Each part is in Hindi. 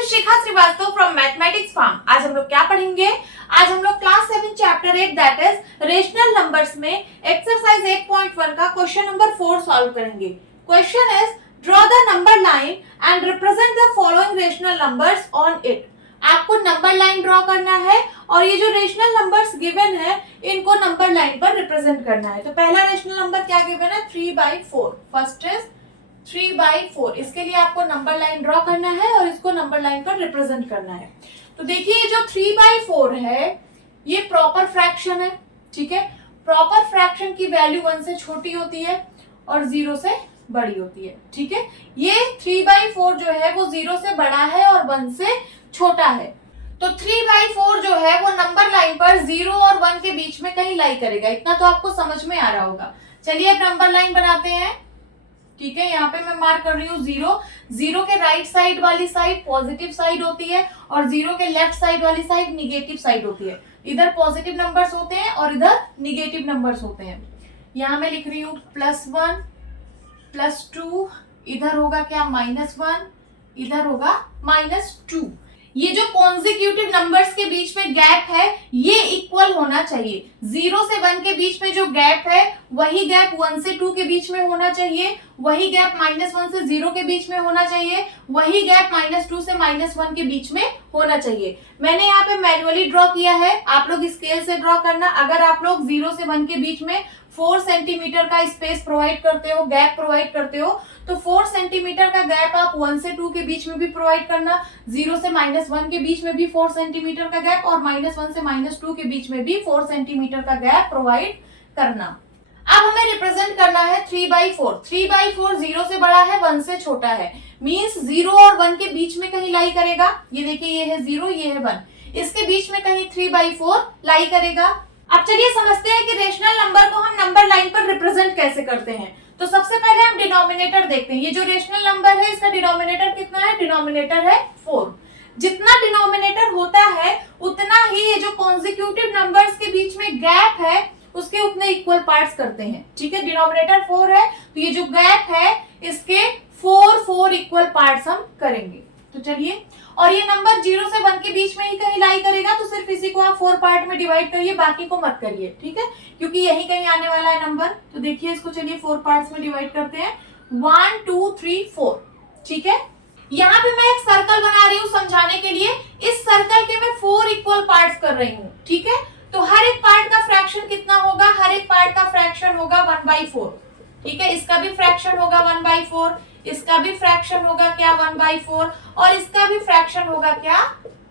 is Shikha Srivastava from Mathematics Farm। आज हम लोग क्या पढ़ेंगे? आज हम लोग class 7 chapter 8 that is rational numbers में एक्सरसाइज 8.1 का क्वेश्चन नंबर 4 सॉल्व करेंगे। Question is draw the number line and represent the following rational numbers on it. आपको नंबर लाइन ड्रॉ करना है और ये जो रेशनल नंबर्स गिवन है इनको नंबर लाइन पर रिप्रेजेंट करना है। तो पहला रेशनल नंबर क्या गिवन है? 3/4। First is 3/4। इसके लिए आपको नंबर लाइन ड्रॉ करना है और इसको नंबर लाइन पर रिप्रेजेंट करना है। तो देखिए ये जो 3/4 है ये प्रॉपर फ्रैक्शन है, ठीक है। प्रॉपर फ्रैक्शन की वैल्यू 1 से छोटी होती है और 0 से बड़ी होती है, ठीक है। ये 3/4 जो है वो 0 से बड़ा है और 1 से छोटा है। तो 3/4 जो है वो नंबर लाइन पर 0 और 1 के बीच में कहीं लाई करेगा। इतना तो आपको समझ में आ रहा होगा। चलिए अब नंबर लाइन बनाते हैं, ठीक है। यहाँ पे मैं मार्क कर रही हूँ 0। 0 के राइट साइड वाली साइड पॉजिटिव साइड होती है और 0 के लेफ्ट साइड वाली साइड निगेटिव साइड होती है। इधर पॉजिटिव नंबर्स होते हैं और इधर निगेटिव नंबर्स होते हैं। यहाँ मैं लिख रही हूँ +1 +2, इधर होगा क्या -1, इधर होगा -2। ये जो कॉन्जिक्यूटिव नंबर्स के बीच में गैप है ये इक्वल होना चाहिए। 0 से 1 के बीच में जो गैप है वही गैप 1 से 2 के बीच में होना चाहिए, वही गैप -1 से 0 के बीच में होना चाहिए, वही गैप -2 से -1 के बीच में होना चाहिए। मैंने यहाँ पे मैन्युअली ड्रॉ किया है, आप लोग स्केल से ड्रॉ करना। अगर आप लोग 0 से 1 के बीच में 4 सेंटीमीटर का स्पेस प्रोवाइड करते हो, गैप प्रोवाइड करते हो, तो 4 सेंटीमीटर का गैप आप 1 से 2 के बीच में भी प्रोवाइड करना, 0 से -1 के बीच में भी 4 सेंटीमीटर का गैप और -1 से -2 के बीच में भी 4 सेंटीमीटर का गैप प्रोवाइड करना। अब हमें रिप्रेजेंट करना है 3/4। 3/4 0 से बड़ा है 1 से छोटा है, मींस 0 और 1 के बीच में कहीं लाई करेगा। ये देखिए ये है 0, ये है 1, इसके बीच में कहीं 3/4 लाई करेगा। अब चलिए समझते हैं कि रेशनल नंबर को हम नंबर लाइन पर रिप्रेजेंट कैसे करते हैं। तो सबसे पहले हम डिनोमिनेटर देखते हैं। ये जो रेशनल नंबर है इसका डिनोमिनेटर कितना है? डिनोमिनेटर है 4। जितना डिनोमिनेटर होता है उतना ही ये जो कॉन्जिक्यूटिव नंबर्स के बीच में गैप है उसके उतने इक्वल पार्ट्स करते हैं, ठीक है। डिनोमिनेटर 4 है तो ये जो गैप है इसके 4 इक्वल पार्ट्स हम करेंगे। तो चलिए, और ये नंबर 0 से 1 के बीच में ही कहीं लाई करेगा तो सिर्फ इसी को आप 4 पार्ट में डिवाइड करिए, बाकी को मत करिए, ठीक है, क्योंकि यही कहीं आने वाला है नंबर। तो देखिए इसको चलिए 4 पार्ट्स में डिवाइड करते हैं, 1 2 3 4, ठीक है। यहाँ पे मैं एक सर्कल बना रही हूँ समझाने के लिए। इस सर्कल के मैं 4 इक्वल पार्ट्स कर रही हूँ, ठीक है। तो हर एक पार्ट का फ्रैक्शन कितना होगा? हर एक पार्ट का फ्रैक्शन होगा 1/4, ठीक है। इसका भी फ्रैक्शन होगा 1/4, इसका भी फ्रैक्शन होगा क्या 1/4, और इसका भी फ्रैक्शन होगा क्या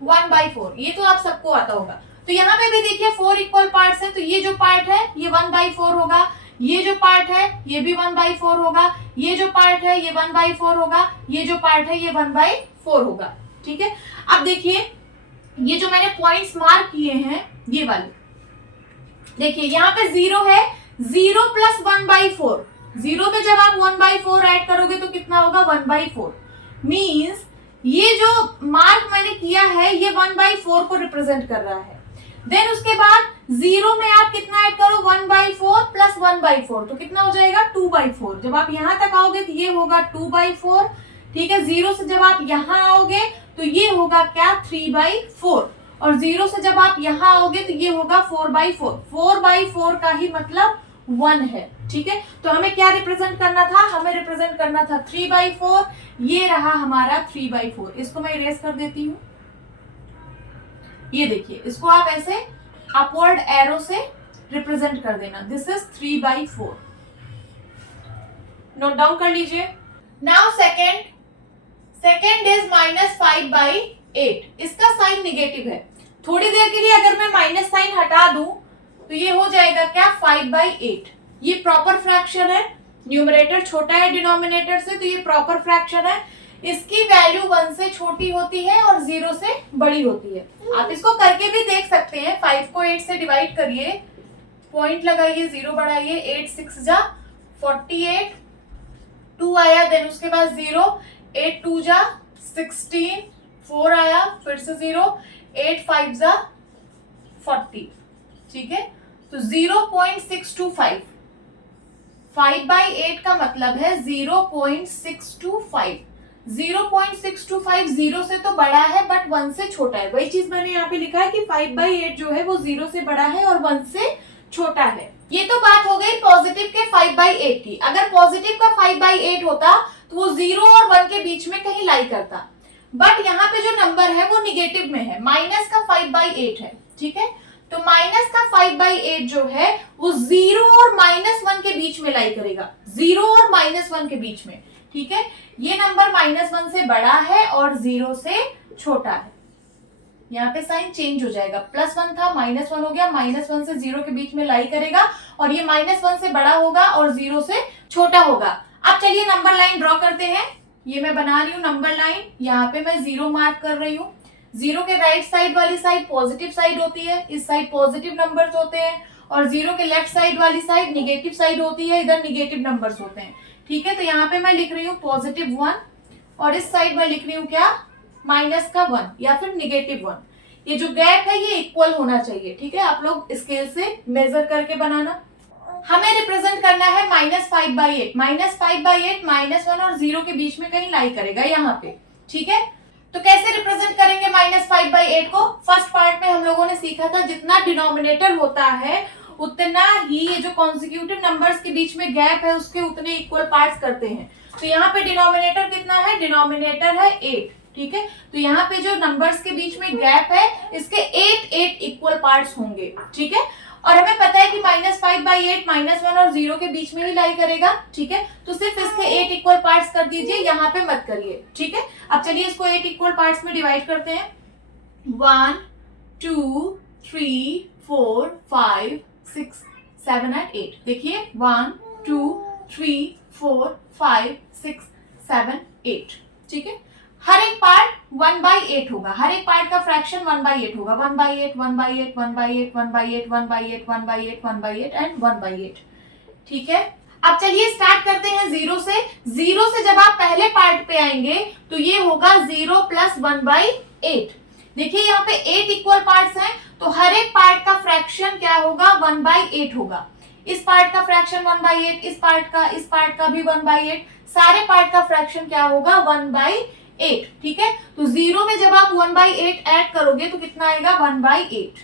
1/4। ये तो आप सबको आता होगा। तो यहाँ पे भी देखिए 4 इक्वल पार्ट्स है, तो ये जो पार्ट है ये 1/4 होगा, ये जो पार्ट है ये भी 1/4 होगा, ये जो पार्ट है ये 1/4 होगा, ये जो पार्ट है ये 1/4 होगा, ठीक है। अब देखिए ये जो मैंने पॉइंट्स मार्क किए हैं ये वाले, देखिए यहाँ पे 0 है, 0 + 1/4। 0 में जब आप 1/4 ऐड करोगे तो कितना होगा? 1/4। मींस ये जो मार्क मैंने किया है ये 1/4 को रिप्रेजेंट कर रहा है। देन उसके बाद 0 में आप कितना ऐड करो? 1/4 + 1/4, तो कितना हो जाएगा? 2/4। जब आप यहां तक आओगे तो ये होगा 2/4, ठीक है। 0 से जब आप यहाँ आओगे तो ये होगा क्या? 3/4, और 0 से जब आप यहाँ आओगे तो ये होगा 4/4। 4/4 का ही मतलब 1 है, ठीक है। तो हमें क्या रिप्रेजेंट करना था? हमें रिप्रेजेंट करना था 3/4। ये रहा हमारा 3/4। इसको मैं इरेज कर देती हूँ। ये देखिए इसको आप ऐसे अपवर्ड एरो से रिप्रेजेंट कर देना। This is 3/4। नोट डाउन कर लीजिए। Now second is -5/8। इसका साइन निगेटिव है। थोड़ी देर के लिए अगर मैं माइनस साइन हटा दूं तो ये हो जाएगा क्या? 5/8। ये प्रॉपर फ्रैक्शन है, न्यूमरेटर छोटा है डिनोमिनेटर से, तो ये प्रॉपर फ्रैक्शन है। इसकी वैल्यू 1 से छोटी होती है और 0 से बड़ी होती है। आप इसको करके भी देख सकते हैं। 5 को 8 से डिवाइड करिए, पॉइंट लगाइए, 0 बढ़ाइए, 8 6 जा 48, 2 आया, देन उसके बाद 0, 8 2 जा 16, 4 आया, फिर से 0, 8 5 जा 40, ठीक है। तो 0.625, 5/8 का मतलब है 0.625। 0.625 0 से तो बड़ा है बट 1 से छोटा है। वही चीज मैंने यहाँ पे लिखा है कि 5/8 जो है वो 0 से बड़ा है और 1 से छोटा है। ये तो बात हो गई पॉजिटिव के 5/8 की। अगर पॉजिटिव का 5/8 होता तो वो 0 और 1 के बीच में कहीं लाई करता, बट यहाँ पे जो नंबर है वो निगेटिव में है, माइनस का 5/8 है। ठीक है, तो माइनस का 5/8 जो है वो 0 और -1 के बीच में लाई करेगा, 0 और -1 के बीच में। ठीक है, ये नंबर -1 से बड़ा है और 0 से छोटा है। यहाँ पे साइन चेंज हो जाएगा, +1 था -1 हो गया, -1 से 0 के बीच में लाई करेगा और ये -1 से बड़ा होगा और 0 से छोटा होगा। अब चलिए नंबर लाइन ड्रॉ करते हैं। ये मैं बना रही हूँ नंबर लाइन, यहाँ पे मैं 0 मार्क कर रही हूँ। 0 के राइट साइड वाली साइड पॉजिटिव साइड होती है, इस साइड पॉजिटिव नंबर्स होते हैं, और 0 के लेफ्ट साइड वाली साइड निगेटिव साइड होती है, इधर निगेटिव नंबर्स होते हैं। ठीक है, तो यहाँ पे मैं लिख रही हूँ +1 और इस साइड में लिख रही हूँ क्या, -1 या फिर -1। ये जो गैप है ये इक्वल होना चाहिए। ठीक है, आप लोग स्केल से मेजर करके बनाना। हमें रिप्रेजेंट करना है -5/8, -5/8 -1 और 0 के बीच में कहीं लाई करेगा यहाँ पे। ठीक है, तो कैसे रिप्रेजेंट करेंगे -5/8 को? फर्स्ट पार्ट में हम लोगों ने सीखा था जितना डिनोमिनेटर होता है उतना ही ये जो कॉन्सिक्यूटिव नंबर्स के बीच में गैप है उसके उतने इक्वल पार्ट्स करते हैं। तो यहाँ पे डिनोमिनेटर कितना है, डिनोमिनेटर है 8। ठीक है, तो यहाँ पे जो नंबर्स के बीच में गैप है इसके 8 इक्वल पार्ट्स होंगे। ठीक है, और हमें पता है कि -5/8 -1 और 0 के बीच में ही लाई करेगा। ठीक है, तो सिर्फ इसके 8 इक्वल पार्ट्स कर दीजिए, यहाँ पे मत करिए। ठीक है, अब चलिए इसको 8 इक्वल पार्ट्स में डिवाइड करते हैं। 1 2 3 4 5 6 7 एंड 8। देखिए 1 2 3 4 5 6 7 8। ठीक है, हर एक पार्ट 1/8 होगा, हर एक पार्ट का फ्रैक्शन 1/8 होगा। 1/8 1/8 1/8 1/8 1/8 1/8 1/8 एंड 1/8। ठीक है, अब चलिए स्टार्ट करते हैं 0 से। 0 से जब आप पहले पार्ट पे आएंगे तो ये होगा 0 + 1/8। देखिए यहाँ पे 8 इक्वल पार्ट्स हैं, तो हर एक पार्ट का फ्रैक्शन क्या होगा, 1/8 होगा। इस पार्ट का फ्रैक्शन 1/8, इस पार्ट का भी 1/8, सारे पार्ट का फ्रैक्शन क्या होगा, 1/8। ठीक है, तो 0 में जब आप 1/8 ऐड करोगे तो कितना आएगा, 1/8।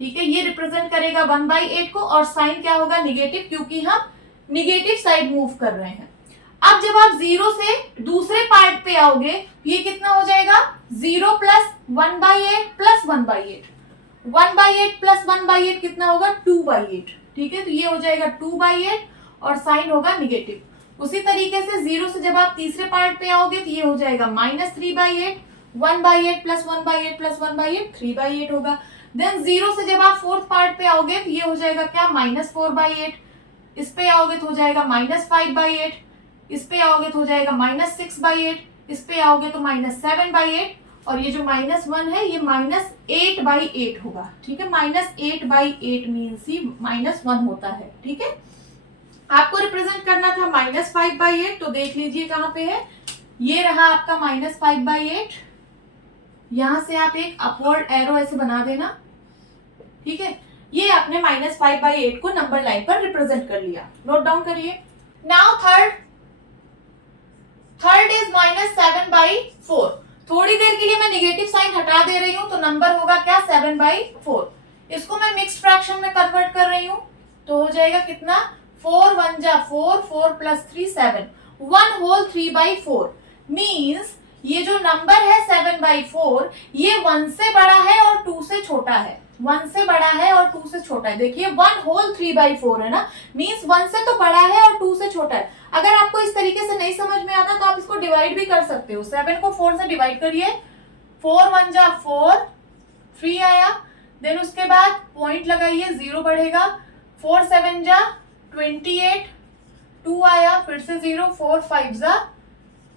ठीक है, ये रिप्रेजेंट करेगा 1/8 को, और साइन क्या होगा, निगेटिव, क्योंकि हम निगेटिव साइड मूव कर रहे हैं। अब जब आप 0 से दूसरे पार्ट पे आओगे ये कितना हो जाएगा, 0 + 1/8 + 1/8। 1/8 + 1/8 कितना होगा, 2/8। ठीक है, तो ये हो जाएगा 2/8 और साइन होगा निगेटिव। उसी तरीके से 0 से जब आप तीसरे पार्ट पे आओगे तो ये हो जाएगा -3/8। 1/8 + 1/8 + 1/8 3/8 होगा। देन 0 से जब आप फोर्थ पार्ट पे आओगे तो ये हो जाएगा क्या, -4/8। इस पे आओगे तो हो जाएगा -5/8। इस पे आओगे तो हो जाएगा -6/8। इस पे आओगे तो -7/8, और ये जो -1 है ये -8/8 होगा। ठीक है, -8/8 मीन्स ही -1 होता है। ठीक है, आपको रिप्रेजेंट करना था -5/8, तो देख लीजिए कहाँ पे है, ये रहा आपका -5/8। यहां से आप एक अपवर्ड एरो ऐसे बना देना। ठीक है, ये आपने -5/8 को नंबर लाइन पर रिप्रेजेंट कर लिया, नोट डाउन करिए। Now third is -7/4। थोड़ी देर के लिए मैं निगेटिव साइन हटा दे रही हूं तो नंबर होगा क्या, 7/4। इसको मैं मिक्स्ड फ्रैक्शन में कन्वर्ट कर रही हूं तो हो जाएगा कितना, 4 1 जा 4, 4 + 3 7, 1 होल 3/4 मीन्स ये जो नंबर है 7/4 ये 1 से बड़ा है और 2 से छोटा है। 1 से बड़ा है और 2 से छोटा है। देखिए 1 होल 3/4 है ना, मीन्स 1 से तो बड़ा है और 2 से छोटा है। अगर आपको इस तरीके से नहीं समझ में आता तो आप इसको डिवाइड भी कर सकते हो। 7 को 4 से डिवाइड करिए, 4 1 जा 4, 3 आया। देन उसके बाद पॉइंट लगाइए, 0 बढ़ेगा, 4 7 जा 28, 2 आया, फिर से 0, 4 5 जा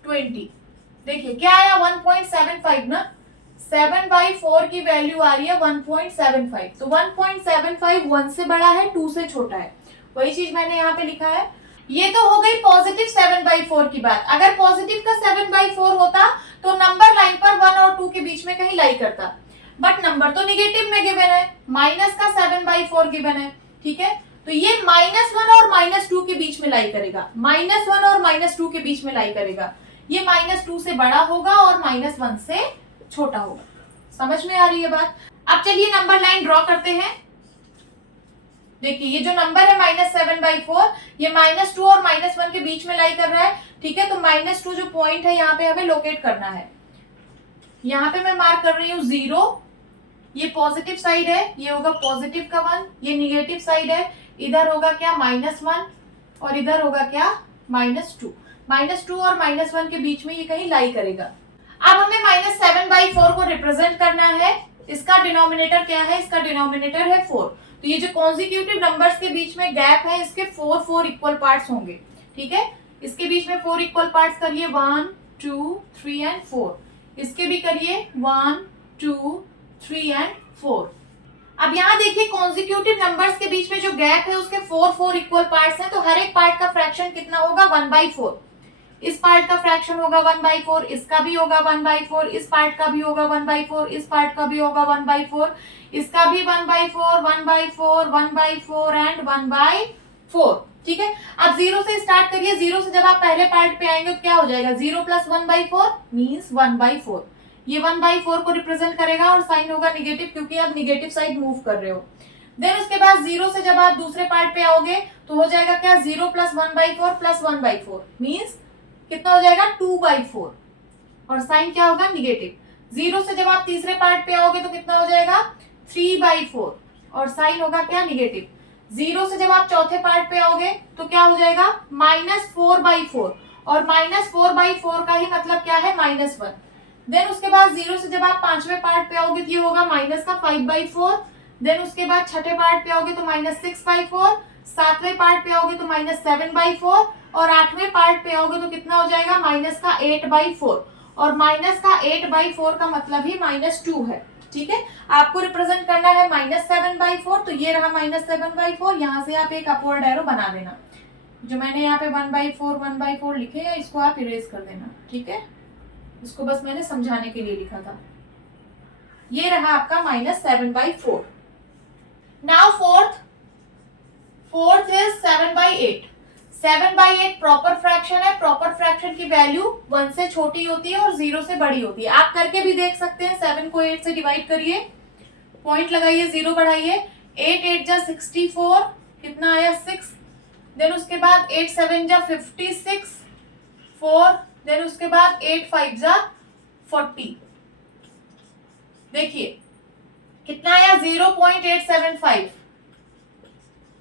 20। देखिए क्या आया, 1.75 ना, 7/4 की वैल्यू आ रही है 1.75। तो 1.75 1 से बड़ा है, 2 से छोटा है। वही चीज मैंने यहाँ पे लिखा है। ये तो हो गई पॉजिटिव 7/4 की बात। अगर पॉजिटिव का 7/4 होता तो नंबर लाइन पर 1 और 2 के बीच में कहीं लाई करता, बट नंबर तो निगेटिव में गिवन है, माइनस का 7/4 गिवन है। ठीक है, तो ये -1 और -2 के बीच में लाई करेगा, -1 और -2 के बीच में लाई करेगा। ये -2 से बड़ा होगा और -1 से छोटा होगा। समझ में आ रही है बात? अब चलिए नंबर लाइन ड्रॉ करते हैं। देखिए ये जो नंबर है -7/4, ये -2 और -1 के बीच में लाई कर रहा है, ठीक है। तो -2 जो पॉइंट है यहाँ पे हमें लोकेट करना है। यहाँ पे मैं मार्क कर रही हूँ 0, ये पॉजिटिव साइड है, ये होगा पॉजिटिव का 1, ये निगेटिव साइड है, इधर होगा क्या -1 और इधर होगा क्या -2। -2 और -1 के बीच में ये कहीं लाई करेगा। अब हमें -7/4 को रिप्रेजेंट करना है। इसका डिनोमिनेटर क्या है? इसका डिनोमिनेटर है 4। तो ये जो कॉन्जिक्यूटिव नंबर्स के बीच में गैप है, इसके 4 इक्वल पार्ट्स होंगे, ठीक है। इसके बीच में 4 इक्वल पार्ट्स करिए, 1 2 3 एंड 4। इसके भी करिए 1 2 3 एंड 4। अब यहाँ देखिए कॉन्जिक्यूटिव नंबर्स के बीच में जो गैप है उसके 4 इक्वल पार्ट्स हैं, तो हर एक पार्ट का फ्रैक्शन कितना होगा? 1/4। इस पार्ट का फ्रैक्शन होगा 1/4, इसका भी होगा 1/4, इस पार्ट का भी होगा 1/4, इस पार्ट का भी होगा 1/4, इसका भी 1/4 1/4 1/4 एंड 1/4, ठीक है। अब 0 से स्टार्ट करिए। 0 से जब आप पहले पार्ट पे आएंगे तो क्या हो जाएगा? 0 + 1/4 मीन्स 1/4। ये 1/4 को रिप्रेजेंट करेगा और साइन होगा निगेटिव, क्योंकि आप निगेटिव साइड मूव कर रहे हो। देन उसके बाद 0 से जब आप दूसरे पार्ट पे आओगे तो हो जाएगा क्या? 0 + 1/4 + 1/4 मीन्स कितना हो जाएगा? 2/4 और साइन क्या होगा? निगेटिव। 0 से जब आप तीसरे पार्ट पे आओगे तो कितना हो जाएगा? 3/4 और साइन होगा क्या? निगेटिव। 0 से जब आप चौथे पार्ट पे आओगे तो क्या हो जाएगा? -4/4 और -4/4 का ही मतलब क्या है? -1। देन उसके बाद 0 से जब आप पांचवें पार्ट पे आओगे तो ये होगा -5/4। देन उसके बाद छठे पार्ट पे आओगे तो -6/4, सातवें पार्ट पे आओगे तो -7/4 और आठवें पार्ट पे आओगे तो कितना हो जाएगा? -8/4 और -8/4 का मतलब ही -2 है, ठीक है। आपको रिप्रेजेंट करना है -7/4, तो ये रहा -7/4। यहाँ से आप एक अपवर्ड एरो बना देना। जो मैंने यहाँ पे 1/4 लिखे हैं इसको आप इरेज कर देना, ठीक है। इसको बस मैंने समझाने के लिए लिखा था। ये रहा आपका -7/4। Now fourth is 7/8। 7/8 proper fraction है। प्रॉपर फ्रैक्शन की वैल्यू 1 से छोटी होती है और 0 से बड़ी होती है। आप करके भी देख सकते हैं। 7 को 8 से डिवाइड करिए, पॉइंट लगाइए, 0 बढ़ाइए। 8 8 जा 64, कितना आया? 6। देन उसके बाद 8 7 जा 56, 4। देन उसके बाद 8 5 जा 40। देखिए कितना आया? 0.875।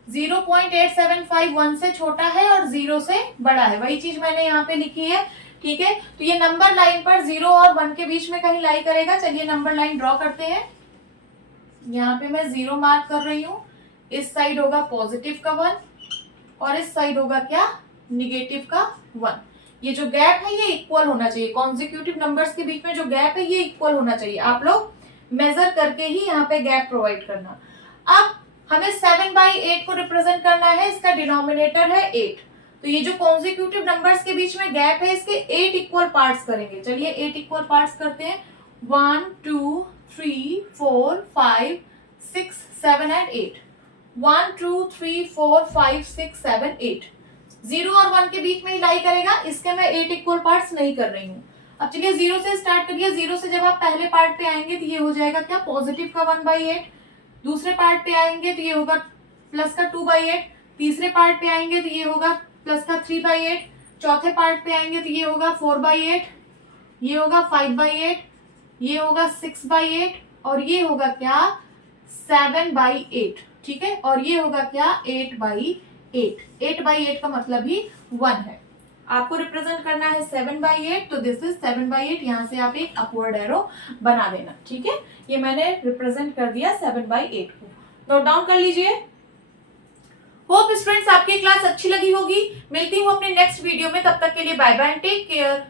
0.875 1 से छोटा है और 0 से बड़ा है। वही चीज मैंने यहाँ पे लिखी है, ठीक है। तो ये नंबर लाइन पर 0 और 1 के बीच में कहीं लाई करेगा। चलिए नंबर लाइन ड्रॉ करते हैं। यहाँ पे मैं 0 मार्क कर रही हूँ। इस साइड होगा पॉजिटिव का 1 और इस साइड होगा क्या? निगेटिव का 1। ये जो गैप है ये इक्वल होना चाहिए। कॉन्जिक्यूटिव नंबर्स के बीच में जो गैप है ये इक्वल होना चाहिए। आप लोग मेजर करके ही यहाँ पे गैप प्रोवाइड करना। अब हमें 7/8 को रिप्रेजेंट करना है। इसका डिनोमिनेटर है 8। तो ये जो कॉन्जिक्यूटिव नंबर्स के बीच में गैप है इसके 8 इक्वल पार्ट्स करेंगे। चलिए 8 इक्वल पार्ट्स करते हैं। 1 2 3 4 5 6 7 एंड 8। 1 2 3 4 5 6 7 8। 0 और 1 के बीच में ही लाई करेगा। इसके मैं 8 इक्वल पार्ट्स नहीं कर रही हूँ। अब चलिए 0 से स्टार्ट करिए। 0 से जब आप पहले पार्ट पे आएंगे तो ये हो जाएगा क्या? पॉजिटिव का 1/8। दूसरे पार्ट पे आएंगे तो ये होगा प्लस का 2/8। तीसरे पार्ट पे आएंगे तो ये होगा प्लस का 3/8। चौथे पार्ट पे आएंगे तो ये होगा 4/8, ये होगा 5/8, ये होगा 6/8 और ये होगा क्या? 7/8, ठीक है। और ये होगा क्या? 8/8। 8/8 का मतलब ही 1 है। आपको रिप्रेजेंट करना है 7/8, तो दिस इज 7/8। यहाँ से आप एक अपवर्ड एरो बना देना, ठीक है। ये मैंने रिप्रेजेंट कर दिया 7/8 को। नोट डाउन कर लीजिए। होप स्टूडेंट्स आपकी क्लास अच्छी लगी होगी। मिलती हूँ अपने नेक्स्ट वीडियो में। तब तक के लिए bye bye and take care.